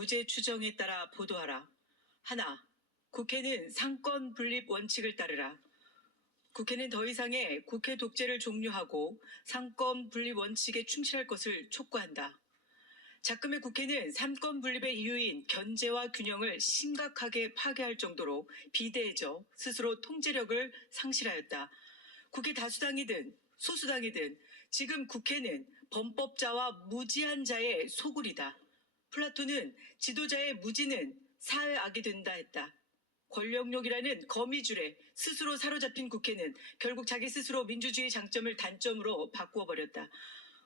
무죄 추정에 따라 보도하라. 하나, 국회는 상권 분립 원칙을 따르라. 국회는 더 이상의 국회 독재를 종료하고 상권 분립 원칙에 충실할 것을 촉구한다. 작금의 국회는 삼권 분립의 이유인 견제와 균형을 심각하게 파괴할 정도로 비대해져 스스로 통제력을 상실하였다. 국회 다수당이든 소수당이든 지금 국회는 범법자와 무지한 자의 소굴이다. 플라톤은 지도자의 무지는 사회 악이 된다 했다. 권력욕이라는 거미줄에 스스로 사로잡힌 국회는 결국 자기 스스로 민주주의 장점을 단점으로 바꾸어 버렸다.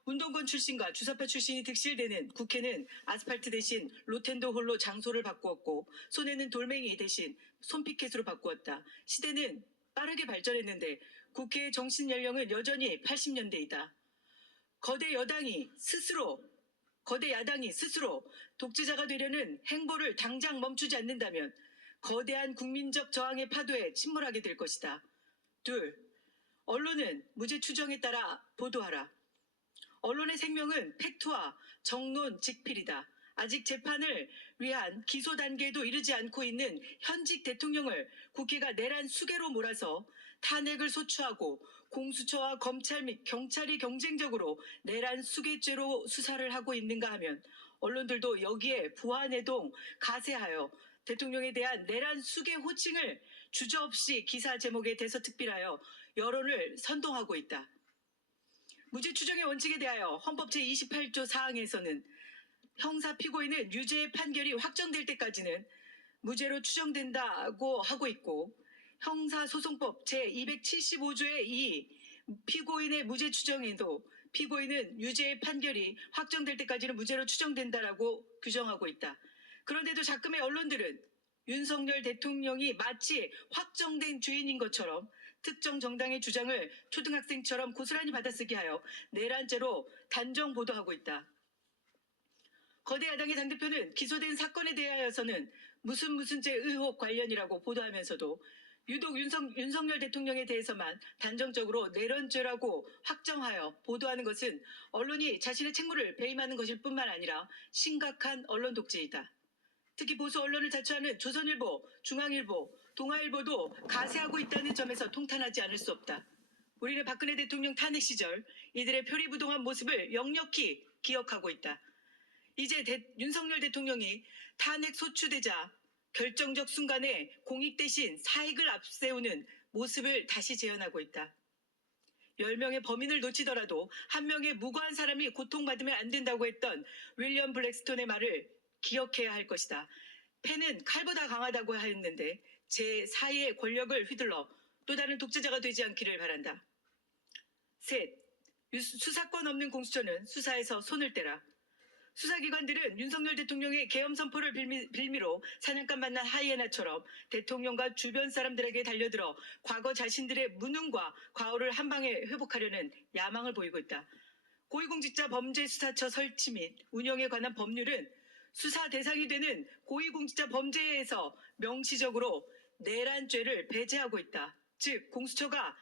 운동권 출신과 주사파 출신이 득실되는 국회는 아스팔트 대신 로텐도 홀로 장소를 바꾸었고 손에는 돌멩이 대신 손피켓으로 바꾸었다. 시대는 빠르게 발전했는데 국회의 정신 연령은 여전히 80년대이다. 거대 여당이 스스로 거대 야당이 스스로 독재자가 되려는 행보를 당장 멈추지 않는다면 거대한 국민적 저항의 파도에 침몰하게 될 것이다. 둘, 언론은 무죄 추정에 따라 보도하라. 언론의 생명은 팩트와 정론 직필이다. 아직 재판을 위한 기소 단계에도 이르지 않고 있는 현직 대통령을 국회가 내란 수개로 몰아서 탄핵을 소추하고 공수처와 검찰 및 경찰이 경쟁적으로 내란 수개죄로 수사를 하고 있는가 하면 언론들도 여기에 부안해동 가세하여 대통령에 대한 내란 수개 호칭을 주저없이 기사 제목에 대서 특필하여 여론을 선동하고 있다. 무죄 추정의 원칙에 대하여 헌법 제28조 사항에서는 형사 피고인은 유죄 판결이 확정될 때까지는 무죄로 추정된다고 하고 있고 형사소송법 제275조의 이 피고인의 무죄 추정에도 피고인은 유죄 판결이 확정될 때까지는 무죄로 추정된다라고 규정하고 있다. 그런데도 자금의 언론들은 윤석열 대통령이 마치 확정된 주인인 것처럼 특정 정당의 주장을 초등학생처럼 고스란히 받아쓰게 하여 내란죄로 단정 보도하고 있다. 거대 야당의 당대표는 기소된 사건에 대하여서는 무슨 무슨 죄 의혹 관련이라고 보도하면서도 유독 윤석, 윤석열 대통령에 대해서만 단정적으로 내란죄라고 확정하여 보도하는 것은 언론이 자신의 책무를 배임하는 것일 뿐만 아니라 심각한 언론 독재이다. 특히 보수 언론을 자처하는 조선일보, 중앙일보, 동아일보도 가세하고 있다는 점에서 통탄하지 않을 수 없다. 우리는 박근혜 대통령 탄핵 시절 이들의 표리부동한 모습을 역력히 기억하고 있다. 이제 대- 윤석열 대통령이 탄핵 소추되자 결정적 순간에 공익 대신 사익을 앞세우는 모습을 다시 재현하고 있다. 10명의 범인을 놓치더라도 한 명의 무고한 사람이 고통받으면 안 된다고 했던 윌리엄 블랙스톤의 말을 기억해야 할 것이다. 펜은 칼보다 강하다고 하였는데 제 사이의 권력을 휘둘러 또 다른 독재자가 되지 않기를 바란다. 셋, 유- 수사권 없는 공수처는 수사에서 손을 떼라. 수사기관들은 윤석열 대통령의 계엄 선포를 빌미, 빌미로 사냥감 만난 하이에나처럼 대통령과 주변 사람들에게 달려들어 과거 자신들의 무능과 과오를 한 방에 회복하려는 야망을 보이고 있다. 고위공직자 범죄수사처 설치 및 운영에 관한 법률은 수사 대상이 되는 고위공직자 범죄에서 명시적으로 내란죄를 배제하고 있다. 즉 공수처가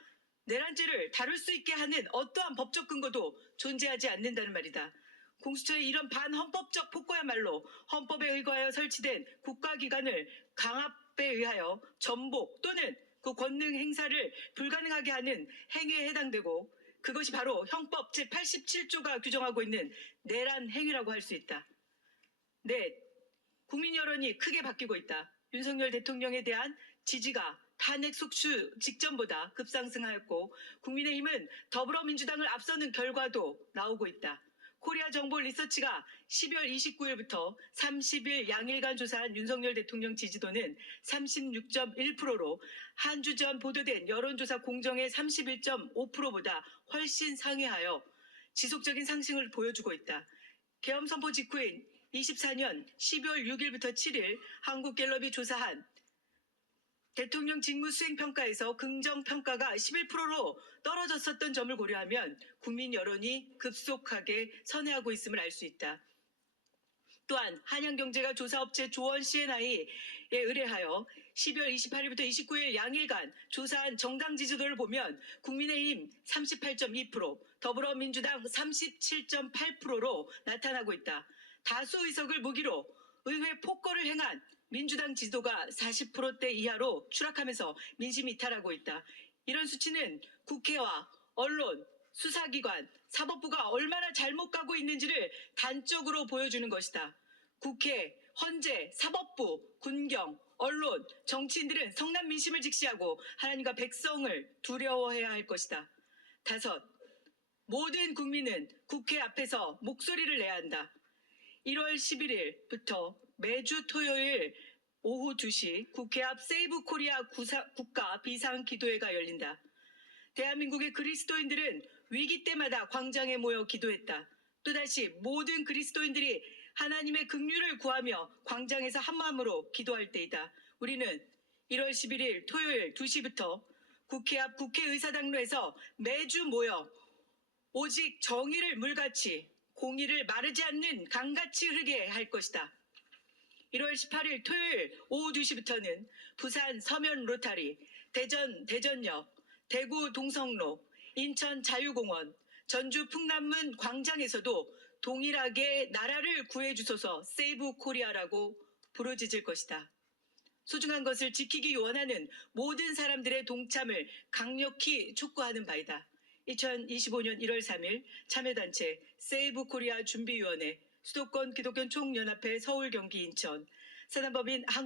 내란죄를 다룰 수 있게 하는 어떠한 법적 근거도 존재하지 않는다는 말이다. 공수처의 이런 반헌법적 폭거야말로 헌법에 의거하여 설치된 국가기관을 강압에 의하여 전복 또는 그 권능 행사를 불가능하게 하는 행위에 해당되고 그것이 바로 형법 제87조가 규정하고 있는 내란 행위라고 할 수 있다. 넷, 국민 여론이 크게 바뀌고 있다. 윤석열 대통령에 대한 지지가 탄핵 속추 직전보다 급상승하였고 국민의힘은 더불어민주당을 앞서는 결과도 나오고 있다. 코리아 정보 리서치가 12월 29일부터 30일 양일간 조사한 윤석열 대통령 지지도는 36.1%로 한 주 전 보도된 여론조사 공정의 31.5%보다 훨씬 상회하여 지속적인 상승을 보여주고 있다. 계엄 선포 직후인 24년 12월 6일부터 7일 한국갤럽이 조사한 대통령 직무 수행 평가에서 긍정 평가가 11%로 떨어졌었던 점을 고려하면 국민 여론이 급속하게 선회하고 있음을 알 수 있다. 또한 한양경제가 조사업체 조원 CNI에 의뢰하여 12월 28일부터 29일 양일간 조사한 정당 지지도를 보면 국민의힘 38.2%, 더불어민주당 37.8%로 나타나고 있다. 다수 의석을 무기로 의회 폭거를 행한 민주당 지도가 40%대 이하로 추락하면서 민심 이탈하고 있다. 이런 수치는 국회와 언론, 수사기관, 사법부가 얼마나 잘못 가고 있는지를 단적으로 보여주는 것이다. 국회, 헌재, 사법부, 군경, 언론, 정치인들은 성남 민심을 직시하고 하나님과 백성을 두려워해야 할 것이다. 다섯, 모든 국민은 국회 앞에서 목소리를 내야 한다. 1월 11일부터 매주 토요일 오후 2시 국회 앞 세이브 코리아 구사- 국가 비상 기도회가 열린다. 대한민국의 그리스도인들은 위기 때마다 광장에 모여 기도했다. 또다시 모든 그리스도인들이 하나님의 긍휼을 구하며 광장에서 한마음으로 기도할 때이다. 우리는 1월 11일 토요일 2시부터 국회 앞 국회의사당로에서 매주 모여 오직 정의를 물같이 공의를 마르지 않는 강같이 흐르게 할 것이다. 1월 18일 토요일 오후 2시부터는 부산 서면 로타리, 대전 대전역, 대구 동성로, 인천 자유공원, 전주 풍남문 광장에서도 동일하게 나라를 구해주소서 세이브 코리아라고 부르짖을 것이다. 소중한 것을 지키기 원하는 모든 사람들의 동참을 강력히 촉구하는 바이다. 2025년 1월 3일 참여단체 세이브 코리아 준비위원회 수도권 기독교 총연합회 서울 경기 인천 사단법인 한